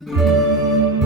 Música